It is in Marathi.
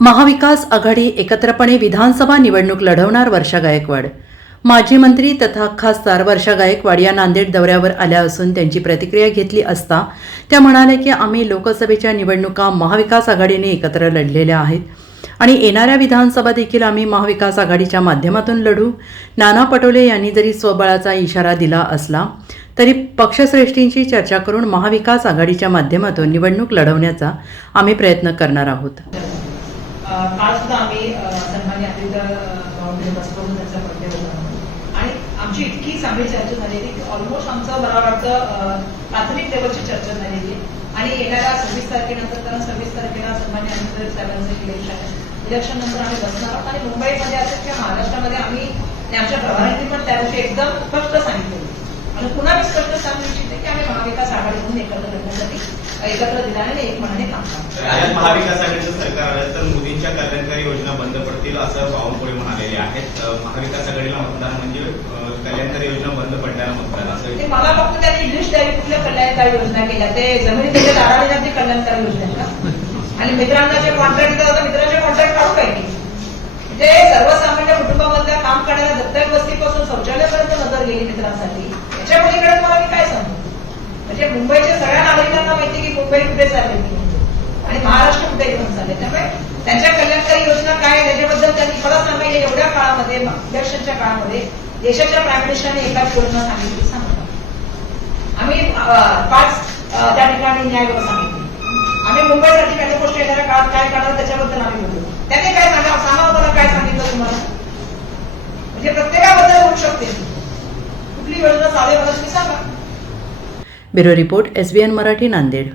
महाविकास आघाडी एकत्रपणे विधानसभा निवडणूक लढवणार वर्षा गायकवाड. माजी मंत्री तथा खासदार वर्षा गायकवाड या नांदेड दौऱ्यावर आल्या असून त्यांची प्रतिक्रिया घेतली असता त्या म्हणाल्या की आम्ही लोकसभेच्या निवडणुका महाविकास आघाडीने एकत्र लढलेल्या आहेत आणि येणाऱ्या विधानसभा देखील आम्ही महाविकास आघाडीच्या माध्यमातून लढू नाना पटोले यांनी जरी स्वबळाचा इशारा दिला असला तरी पक्षश्रेष्ठींशी चर्चा करून महाविकास आघाडीच्या माध्यमातून निवडणूक लढवण्याचा आम्ही प्रयत्न करणार आहोत. काल सुद्धा आम्ही अ, सन्मान्य आदित्य गावडे बसलो त्यांचा बर्थडे होता आणि आमची इतकी चांगली चर्चा झालेली की ऑलमोस्ट आमचं मला वाटतं प्राथमिक लेवलची चर्चा झालेली. आणि येणाऱ्या सव्वीस तारखेनंतर कारण सव्वीस तारखेला सन्मान्य आदित्य साहेबांचं इलेक्शन आहे. इलेक्शन नंतर आम्ही बसणार आहोत. आणि मुंबईमध्ये असेल किंवा महाराष्ट्रामध्ये आम्ही आमच्या प्रभारांनी पण त्या दिवशी एकदम स्पष्ट सांगितलं. आणि पुन्हा मी स्पष्ट सांगू इच्छिते की आम्ही महाविकास आघाडी म्हणून एकत्र लढण्यासाठी एकत्र दिल्याने एक मनाने काम करतो महाविकास सरकार आलं तर मोदींच्या कल्याणकारी योजना बंद पडतील असं बावनकुळे म्हणालेले आहेत. महाविकास आघाडीला मतदान म्हणजे कल्याणकारी योजना बंद पडण्याला मतदान असं मला फक्त त्यांनी इंग्लिश द्यावी कुठल्या कल्याणकारी योजना केल्या? ते जमिनी त्याच्या कल्याणकारी योजना आणि मित्रांना जे कॉन्ट्रॅक्ट देतात मित्रांचे कॉन्ट्रॅक्ट काढू काय की? म्हणजे सर्वसामान्य कुटुंबामधल्या काम करणाऱ्या दत्तक वस्तीपासून शौचालयापर्यंत नजर गेली मित्रांसाठी. याच्या पलीकडे मला मी काय सांगू? म्हणजे मुंबईच्या सगळ्या नागरिकांना माहिती की मुंबई कुठे चाललेली महाराष्ट्र घेऊन त्यामुळे त्यांच्या कल्याणकारी योजना काय त्याच्याबद्दल त्यांनी मला सांगा एवढ्या काळामध्ये इलेक्शनच्या काळामध्ये देशाच्या प्राईम मिनिस्टरने एका योजना सांगितली सांगतो आम्ही पाच त्या ठिकाणी न्याय सांगितले. आम्ही मुंबईसाठी मेट्रो येणाऱ्या काळात काय करणार त्याच्याबद्दल आम्ही बोललो. त्याने काय सांगा सांगा मला काय सांगितलं तुम्हाला? म्हणजे प्रत्येकाबद्दल होऊ शकते. कुठली योजना चालेल मला तुम्ही सांगा. Bureau report SBN Marathi Nanded.